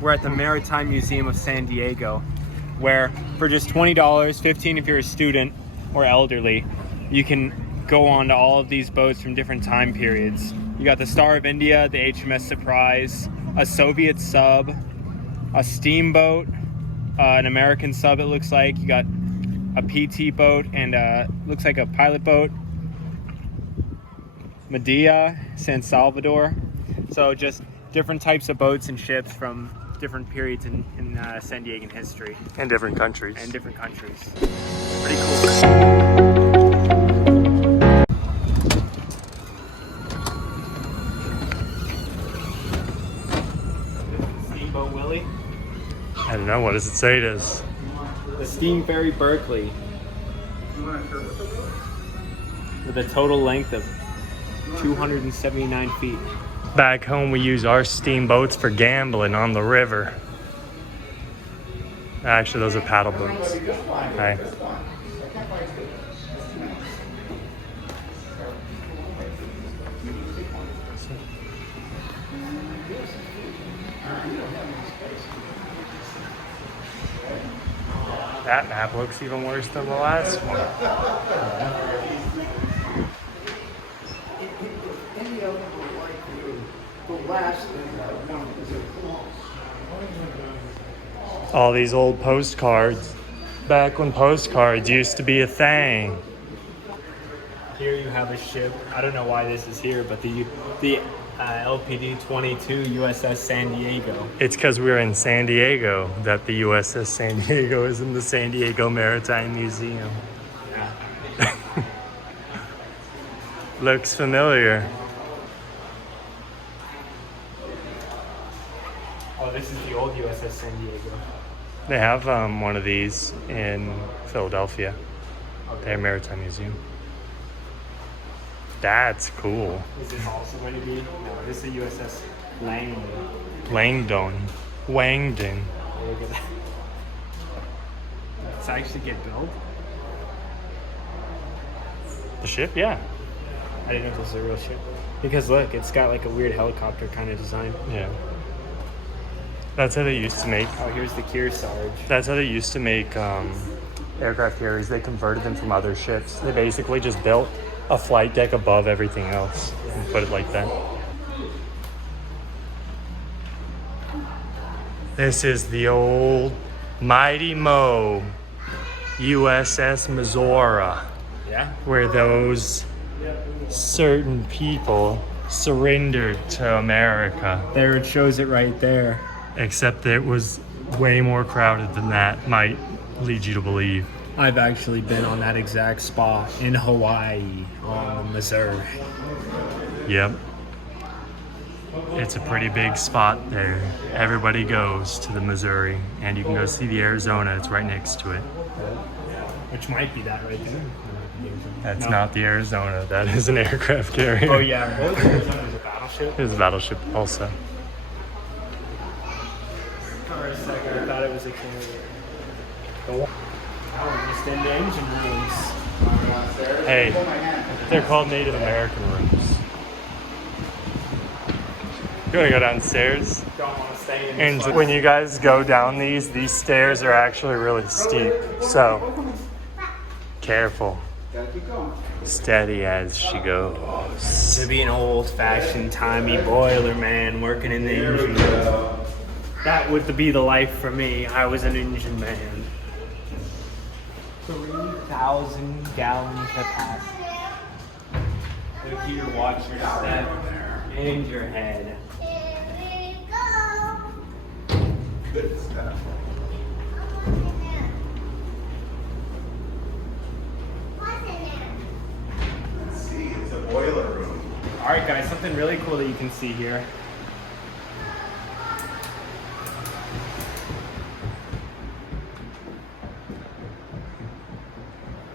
we're at the Maritime Museum of San Diego, where for just $20, $15 if you're a student or elderly, you can go on to all of these boats from different time periods. You got the Star of India, the HMS Surprise, a Soviet sub, a steamboat, an American sub it looks like. You got a PT boat and looks like a pilot boat. Medea, San Salvador. So just different types of boats and ships from different periods in San Diegan history. And different countries. Pretty cool. Steamboat Willie. I don't know, what does it say it is? The Steam Ferry Berkeley. With a total length of 279 feet. Back home we use our steamboats for gambling on the river. Actually, those are paddle boats. Hi. That map looks even worse than the last one. All these old postcards. Back when postcards used to be a thing. Here you have a ship. I don't know why this is here, but the LPD-22 USS San Diego. It's because we're in San Diego that the USS San Diego is in the San Diego Maritime Museum. Yeah. Looks familiar. Oh, this is the old USS San Diego. They have one of these in Philadelphia. Okay. Their Maritime Museum. That's cool. Is this also going to be? No, this is the USS Langdon. Wangdon. Oh, look at that. Does it actually get built? The ship? Yeah. I didn't know if this was a real ship. Because look, it's got like a weird helicopter kind of design. Yeah. That's how they used to make. Oh, here's the Kearsarge. That's how they used to make aircraft carriers. They converted them from other ships. They basically just built a flight deck above everything else and put it like that. This is the old Mighty Mo USS Missouri, Yeah? where those certain people surrendered to America. There, it shows it right there. Except that it was way more crowded than that might lead you to believe. I've actually been on that exact spot in Hawaii on the Missouri. Yep. It's a pretty big spot there. Everybody goes to the Missouri, and you can go see the Arizona. It's right next to it. Which might be that right there. That's No. not the Arizona. That is an aircraft carrier. Oh yeah, what was the Arizona? Was it a battleship? It was a battleship also. For a second, I thought it was a carrier. Oh, we're just in the engine rooms. Hey, they're called Native American rooms. You wanna go downstairs? Don't want to stay in And this when you guys go down these stairs are actually really steep. So, careful. Steady as she goes. To be an old-fashioned timey boiler man working in the engine room. That would be the life for me. I was an engine man. 3,000 gallon capacity. Look here, watch your step and your head. Good stuff. Let's see, it's a boiler room. All right, guys, something really cool that you can see here.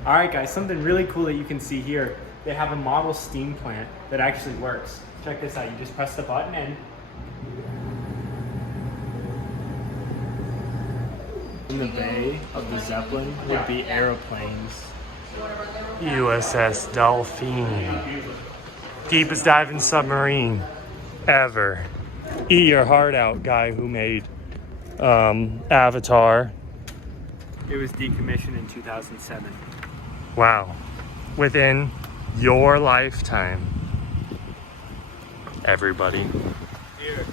All right, guys, something really cool that you can see here. They have a model steam plant that actually works. Check this out. You just press the button and in the bay of the Zeppelin would be aeroplanes. USS Delphine. Deepest diving submarine ever. Eat your heart out, guy who made Avatar. It was decommissioned in 2007. Wow. Within your lifetime. Everybody. Here.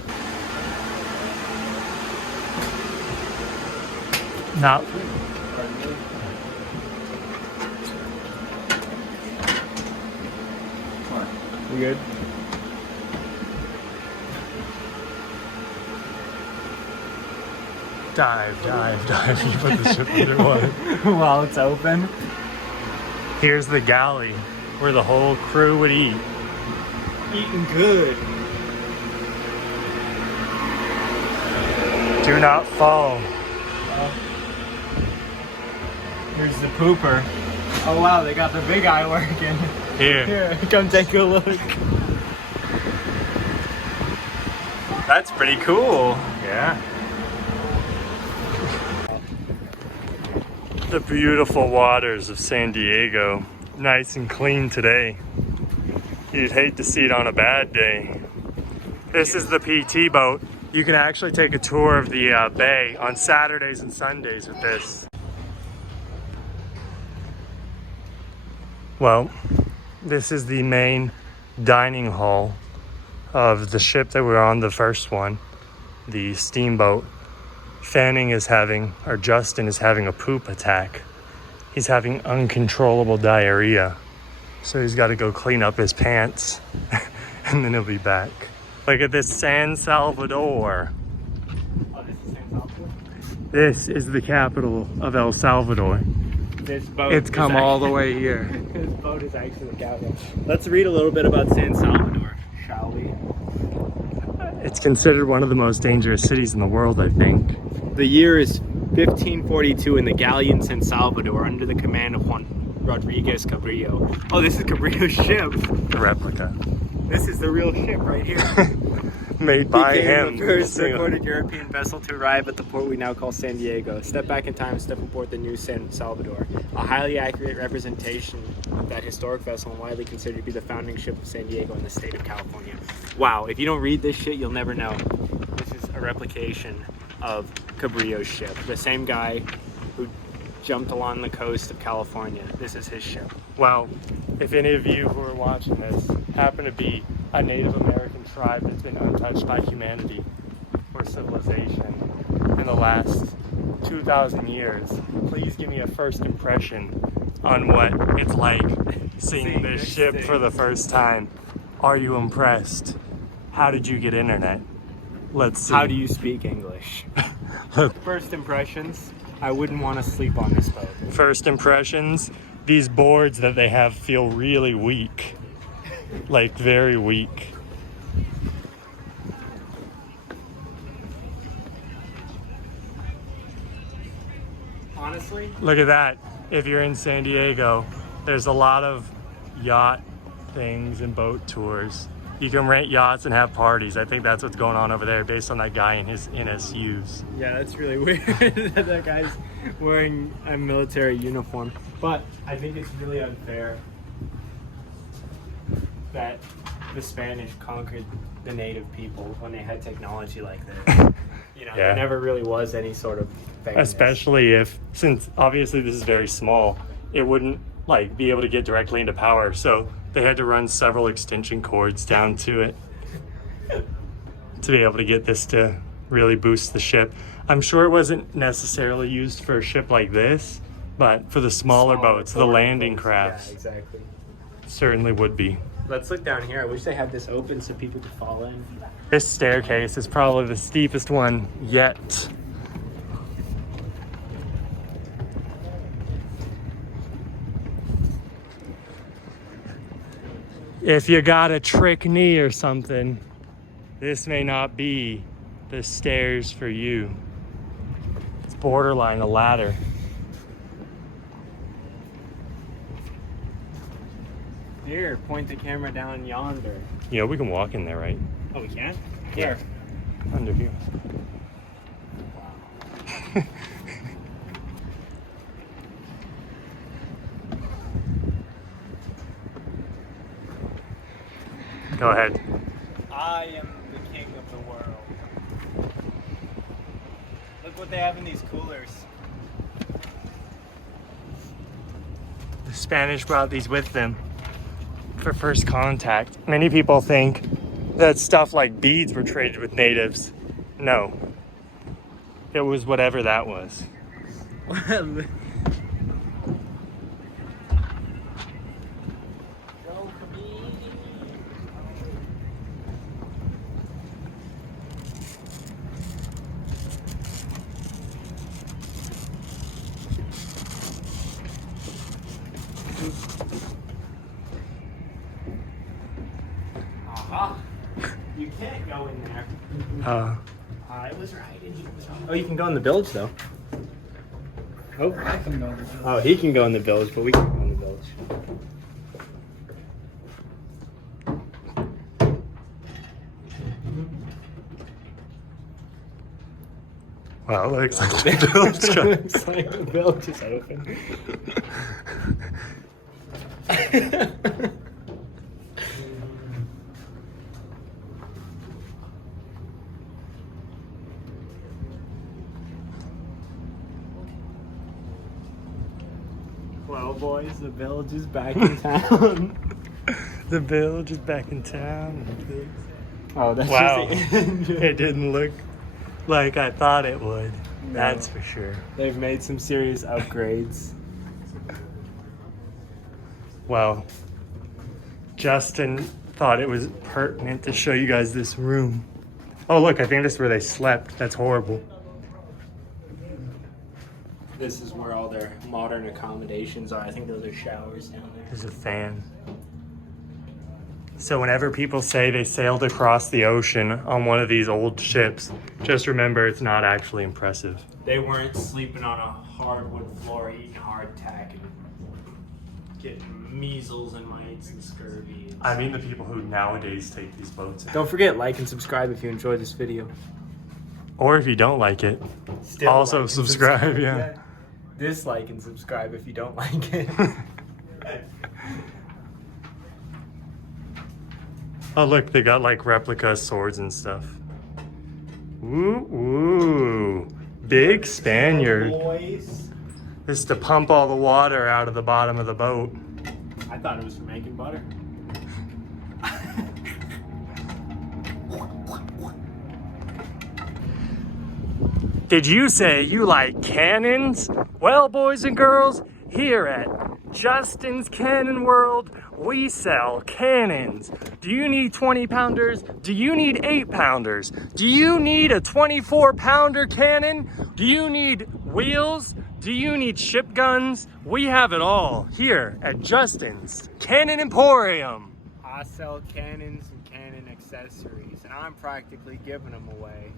Not. You good? Dive, dive, dive. You put the ship underwater. While it's open. Here's the galley where the whole crew would eat. Eating good. Do not fall. Here's the pooper. Oh wow, they got the big eye working. Here. Here, come take a look. That's pretty cool. Yeah. The beautiful waters of San Diego. Nice and clean today. You'd hate to see it on a bad day. This is the PT boat. You can actually take a tour of the bay on Saturdays and Sundays with this. Well, this is the main dining hall of the ship that we're on, the first one, the steamboat. Fanning is having, or Justin is having a poop attack. He's having uncontrollable diarrhea. So he's got to go clean up his pants and then he'll be back. Look at this San Salvador. Oh, this is San Salvador? This is the capital of El Salvador. This boat. It's come all the way here. This boat is actually the capital. Let's read a little bit about San Salvador, shall we? It's considered one of the most dangerous cities in the world, I think. The year is 1542 in the galleon San Salvador under the command of Juan Rodriguez Cabrillo. Oh, this is Cabrillo's ship. The replica. This is the real ship right here. Made by him. The first recorded European vessel to arrive at the port we now call San Diego. Step back in time and step aboard the new San Salvador. A highly accurate representation of that historic vessel and widely considered to be the founding ship of San Diego in the state of California. Wow, if you don't read this shit, you'll never know. This is a replication of Cabrillo's ship. The same guy who jumped along the coast of California. This is his ship. Well, if any of you who are watching this happen to be a Native American tribe that's been untouched by humanity or civilization in the last 2,000 years, please give me a first impression on what it's like seeing this ship for the first time. Are you impressed? How did you get internet? Let's see. How do you speak English? First impressions, I wouldn't want to sleep on this boat. First impressions, these boards that they have feel really weak. Like very weak. Honestly? Look at that. If you're in San Diego, there's a lot of yacht things and boat tours. You can rent yachts and have parties. I think that's what's going on over there based on that guy in his NSUs. Yeah, that's really weird that that guy's wearing a military uniform. But I think it's really unfair that the Spanish conquered the native people when they had technology like this. You know, Yeah. there never really was any sort of fairness. Especially if, since obviously this is very small, it wouldn't like be able to get directly into power. So they had to run several extension cords down to it to be able to get this to really boost the ship. I'm sure it wasn't necessarily used for a ship like this, but for the smaller boats, the landing crafts, Yeah, exactly. certainly would be. Let's look down here. I wish they had this open so people could fall in. This staircase is probably the steepest one yet. If you got a trick knee or something, this may not be the stairs for you. It's borderline a ladder. Here, point the camera down yonder. You know, we can walk in there, right? Oh, we can? Yeah. Here. Under here. Go ahead. I am the king of the world. Look what they have in these coolers. The Spanish brought these with them for first contact. Many people think that stuff like beads were traded with natives. No. It was whatever that was. You can't go in there. I was right. Oh, you can go in the village though. Oh, I can go in the village. Oh, he can go in the village, but we can't go in the village. Well, it looks like the village. Looks like the village is open. Well, boys, the village is back in town. The village is back in town. Oh, that's Wow. just the engine. It didn't look like I thought it would. No. That's for sure. They've made some serious upgrades. Well, Justin thought it was pertinent to show you guys this room. Oh, look, I think this is where they slept. That's horrible. This is where all their modern accommodations are. I think those are showers down there. There's a fan. So whenever people say they sailed across the ocean on one of these old ships, just remember it's not actually impressive. They weren't sleeping on a hardwood floor, eating hardtack, and getting measles and mites and scurvy. I mean the people who nowadays take these boats. Don't forget, like and subscribe if you enjoyed this video. Or if you don't like it, Still also like and subscribe, yeah. Dislike and subscribe if you don't like it. Oh look, they got like replica swords and stuff. Ooh, ooh. Big Spaniard. Boys. This is to pump all the water out of the bottom of the boat. I thought it was for making butter. Did you say you like cannons? Well, boys and girls, here at Justin's Cannon World, we sell cannons. Do you need 20 pounders? Do you need 8 pounders? Do you need a 24 pounder cannon? Do you need wheels? Do you need ship guns? We have it all here at Justin's Cannon Emporium. I sell cannons and cannon accessories, and I'm practically giving them away.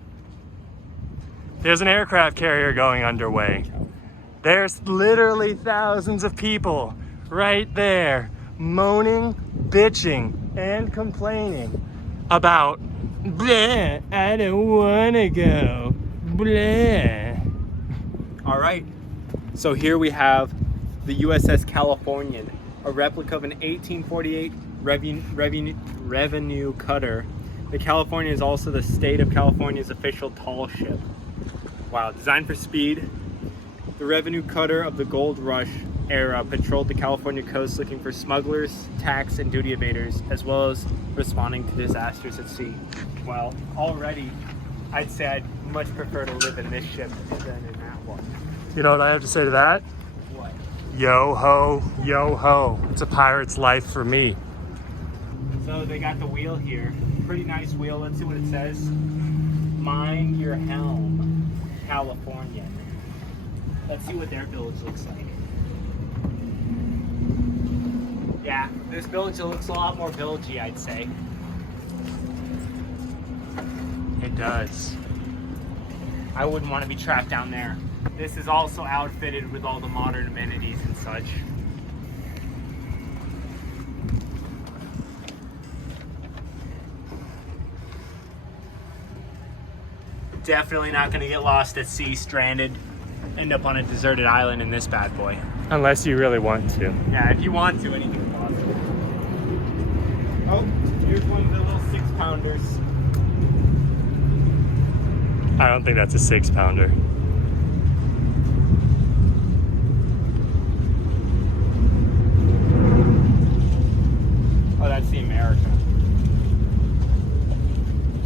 There's an aircraft carrier going underway. There's literally thousands of people right there moaning, bitching, and complaining about, bleh, I don't wanna go, bleh. All right, so here we have the USS Californian, a replica of an 1848 revenue cutter. The Californian is also the state of California's official tall ship. Wow, designed for speed, the revenue cutter of the gold rush era patrolled the California coast looking for smugglers, tax, and duty evaders, as well as responding to disasters at sea. Well, already, I'd say I'd much prefer to live in this ship than in that one. You know what I have to say to that? What? Yo ho, yo ho. It's a pirate's life for me. So they got the wheel here. Pretty nice wheel. Let's see what it says. Mind your helm, Californian. Let's see what their village looks like. Yeah, this village looks a lot more villagey, I'd say. It does. I wouldn't want to be trapped down there. This is also outfitted with all the modern amenities and such. Definitely not going to get lost at sea, stranded, end up on a deserted island in this bad boy. Unless you really want to. Yeah, if you want to, anything's possible. Oh, here's one of the little 6-pounders. I don't think that's a 6-pounder. Oh, that's the America.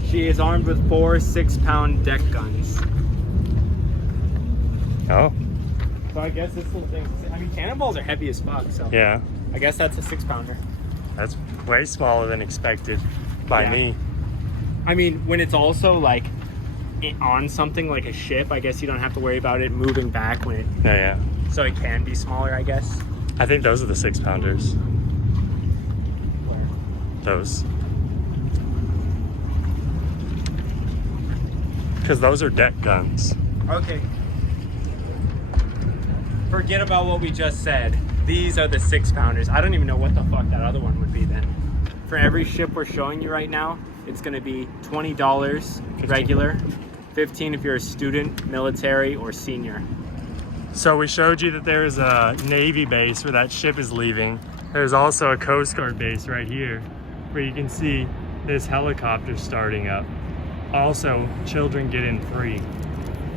She is armed with 4 6-pound deck guns. Oh, So I guess this little thing, I mean, cannonballs are heavy as fuck, so yeah. I guess that's a 6-pounder. That's way smaller than expected by Yeah. me. I mean, when it's also like on something like a ship, I guess you don't have to worry about it moving back when it, Yeah. so it can be smaller, I guess. I think those are the 6-pounders. Where? Those. Because those are deck guns. Okay. Forget about what we just said. These are the 6-pounders. I don't even know what the fuck that other one would be then. For every ship we're showing you right now, it's gonna be $20 regular, 15 if you're a student, military, or senior. So we showed you that there is a Navy base where that ship is leaving. There's also a Coast Guard base right here where you can see this helicopter starting up. Also, children get in free.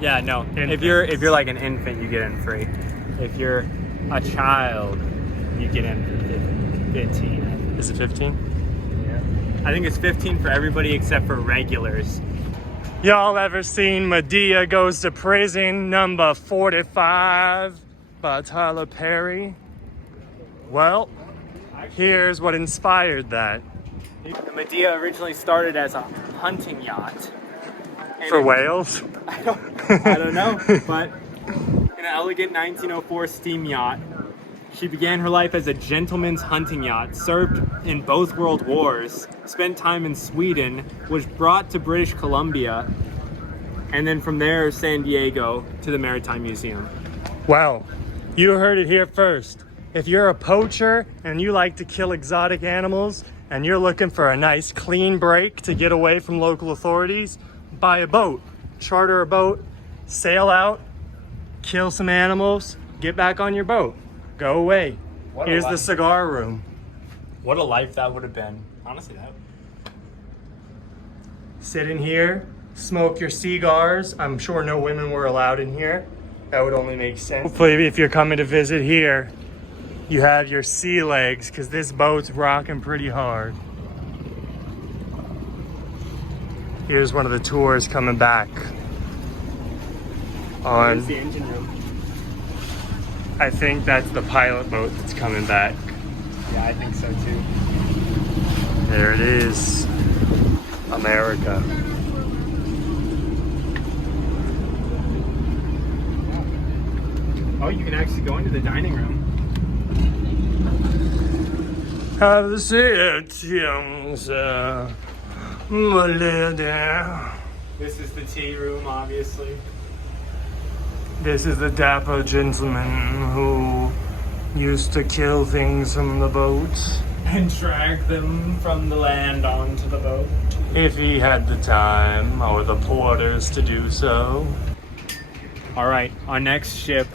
Yeah, no. Infants. If you're like an infant, you get in free. If you're a child, you get in 15. Is it 15? Yeah. I think it's 15 for everybody except for regulars. Y'all ever seen Medea Goes to Prison number 45 by Tyler Perry? Well, here's what inspired that. The Medea originally started as a hunting yacht. And For whales? I don't know, but in an elegant 1904 steam yacht, she began her life as a gentleman's hunting yacht, served in both world wars, spent time in Sweden, was brought to British Columbia, and then from there, San Diego to the Maritime Museum. Well, you heard it here first. If you're a poacher and you like to kill exotic animals and you're looking for a nice clean break to get away from local authorities, buy a boat, charter a boat, sail out, kill some animals, get back on your boat, go away. What a Here's the life. cigar room. What a life that would have been. Honestly, that. Sit in here, smoke your cigars. I'm sure no women were allowed in here. That would only make sense. Hopefully, if you're coming to visit here, you have your sea legs because this boat's rocking pretty hard. Here's one of the tours coming back on, Where's the engine room? I think that's the pilot boat that's coming back. Yeah, I think so too. There it is, America. Oh, you can actually go into the dining room. Have the settings, my lady. This is the tea room, obviously. This is the dapper gentleman who used to kill things from the boat And drag them from the land onto the boat. if he had the time or the porters to do so. All right, our next ship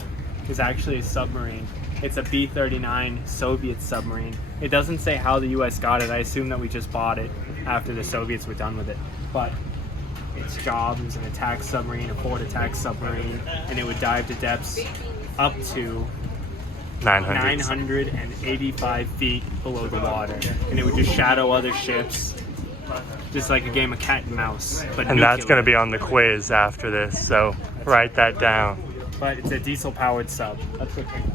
is actually a submarine. It's a B-39 Soviet submarine. It doesn't say how the US got it. I assume that we just bought it after the Soviets were done with it. But its job was an attack submarine, a forward attack submarine, and it would dive to depths up to 900. 985 feet below the water. And it would just shadow other ships, just like a game of cat and mouse. But And that's nuclear. going to be on the quiz after this, so write that down. But it's a diesel-powered sub. That's what came out.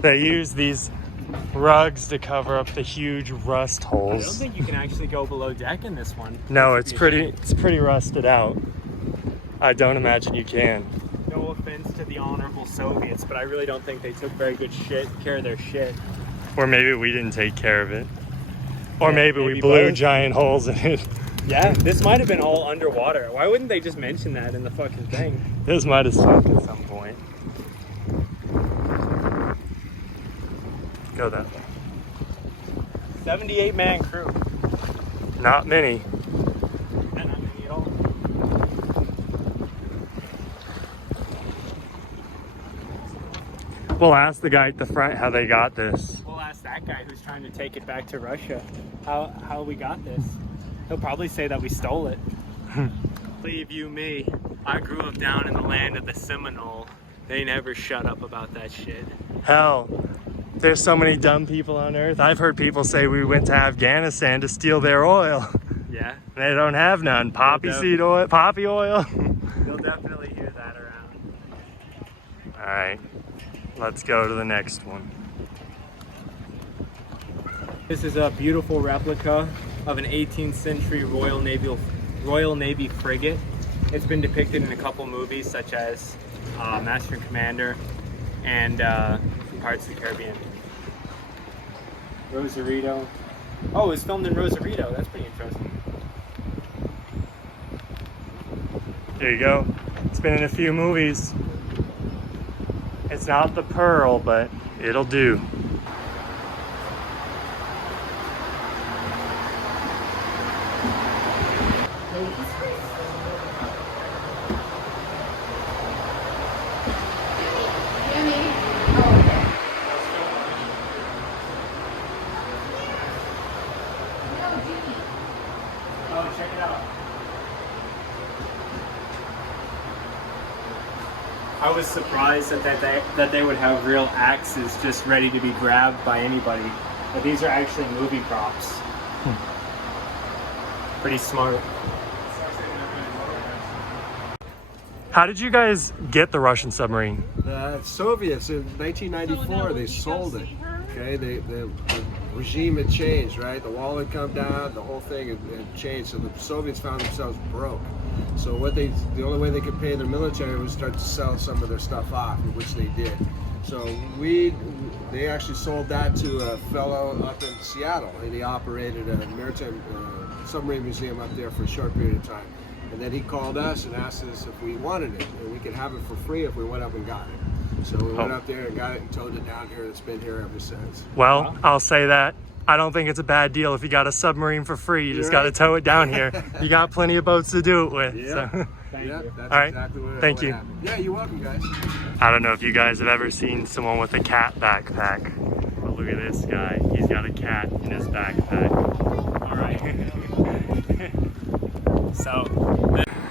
They use these rugs to cover up the huge rust I don't holes. think you can actually go below deck in this one. No, it's pretty rusted out. I don't imagine you can. No offense to the honorable Soviets, but I really don't think they took very good care of their shit. Or maybe we didn't take care of it. Or Yeah, maybe we maybe blew both. giant holes in it. Yeah, this might have been all underwater. Why wouldn't they just mention that in the fucking thing? This might have sunk at some point. Go that way. 78-man crew. Not many. Not many at all. We'll ask the guy at the front how they got this. We'll ask that guy who's trying to take it back to Russia how we got this. He'll probably say that we stole it. Believe you me, I grew up down in the land of the Seminole. They never shut up about that shit. Hell, there's so many dumb people on Earth. I've heard people say we went to Afghanistan to steal their oil. Yeah? They don't have none. Poppy seed oil, poppy oil. You'll definitely hear that around. All right, let's go to the next one. This is a beautiful replica of an 18th century Royal Navy frigate. It's been depicted in a couple movies such as Master and Commander and Pirates of the Caribbean. Rosarito. Oh, it was filmed in Rosarito. That's pretty interesting. There you go. It's been in a few movies. It's not the Pearl, but it'll do. Oh, check it out. I was surprised that they would have real axes just ready to be grabbed by anybody. But these are actually movie props. Pretty smart. How did you guys get the Russian submarine? The Soviets in 1994, they sold it. Okay, the regime had changed, right? The wall had come down, the whole thing had changed. So the Soviets found themselves broke. So the only way they could pay their military was start to sell some of their stuff off, which they did. So they actually sold that to a fellow up in Seattle, and he operated a maritime submarine museum up there for a short period of time. And then he called us and asked us if we wanted it, and we could have it for free if we went up and got it. So we went up there and got it and towed it down here. It's been here ever since. Well, I'll say that. I don't think it's a bad deal if you got a submarine for free. You just got to tow it down here. You got plenty of boats to do it with. Yeah, So. yeah, that's All right. exactly what Thank you. happened. Yeah, you're welcome, guys. I don't know if you guys have ever seen someone with a cat backpack. But look at this guy. He's got a cat in his backpack. All right. So,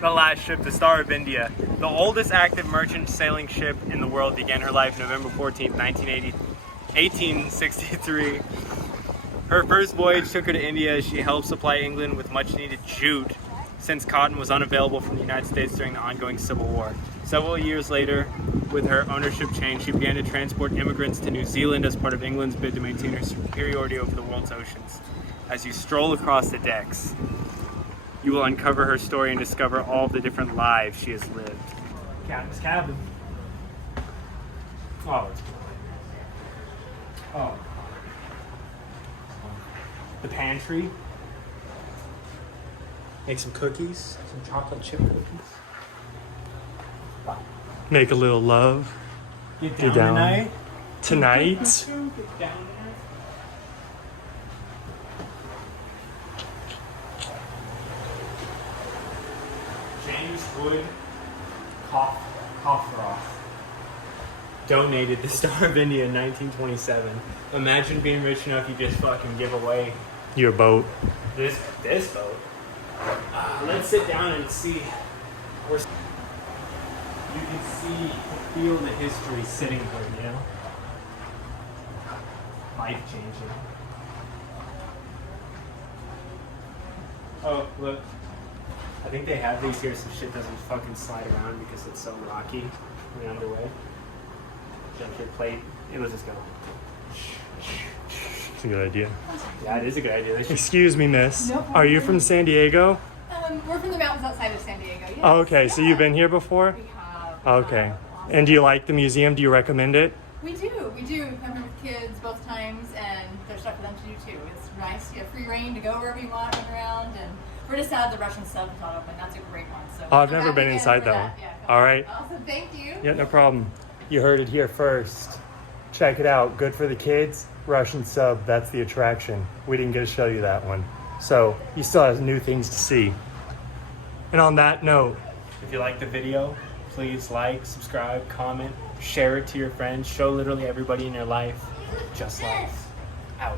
the last ship, the Star of India, the oldest active merchant sailing ship in the world, began her life November 14th, 1863. Her first voyage took her to India as she helped supply England with much needed jute, since cotton was unavailable from the United States during the ongoing Civil War. Several years later, with her ownership change, she began to transport immigrants to New Zealand as part of England's bid to maintain her superiority over the world's oceans. As you stroll across the decks, you will uncover her story and discover all the different lives she has lived. Captain's cabin. Oh, it's cool. Oh. The pantry. Make some cookies, some chocolate chip cookies. Make a little love. Get Get down down. tonight. Tonight. Get down tonight. James Wood Coffroth donated the Star of India in 1927. Imagine being rich enough you just fucking give away Your boat. this boat. Let's sit down and see. You can feel the history sitting here, you know? Life changing. Oh, look. I think they have these here so shit doesn't fucking slide around because it's so rocky when you're underway. Jump your plate. Hey, let's just go. It's a good idea. Yeah, it is a good idea. They should. Excuse me, miss. No problem. Are you from San Diego? We're from the mountains outside of San Diego. Yes. Oh, okay. So you've been here before? We have. Okay. And do you like the museum? Do you recommend it? We do. We've been with kids both times, and there's stuff for them to do too. It's nice. You have free reign to go wherever you want, run around, and we're just sad the Russian sub is not open. That's a great one. So Oh, I've we're never happy been again inside for that one. Yeah, All right. Awesome. Thank you. Yeah, no problem. You heard it here first. Check it out. Good for the kids. Russian sub, that's the attraction. We didn't get to show you that one. So you still have new things to see. And on that note, If you like the video, please like, subscribe, comment, share it to your friends, show literally everybody in your life. Just life. Out.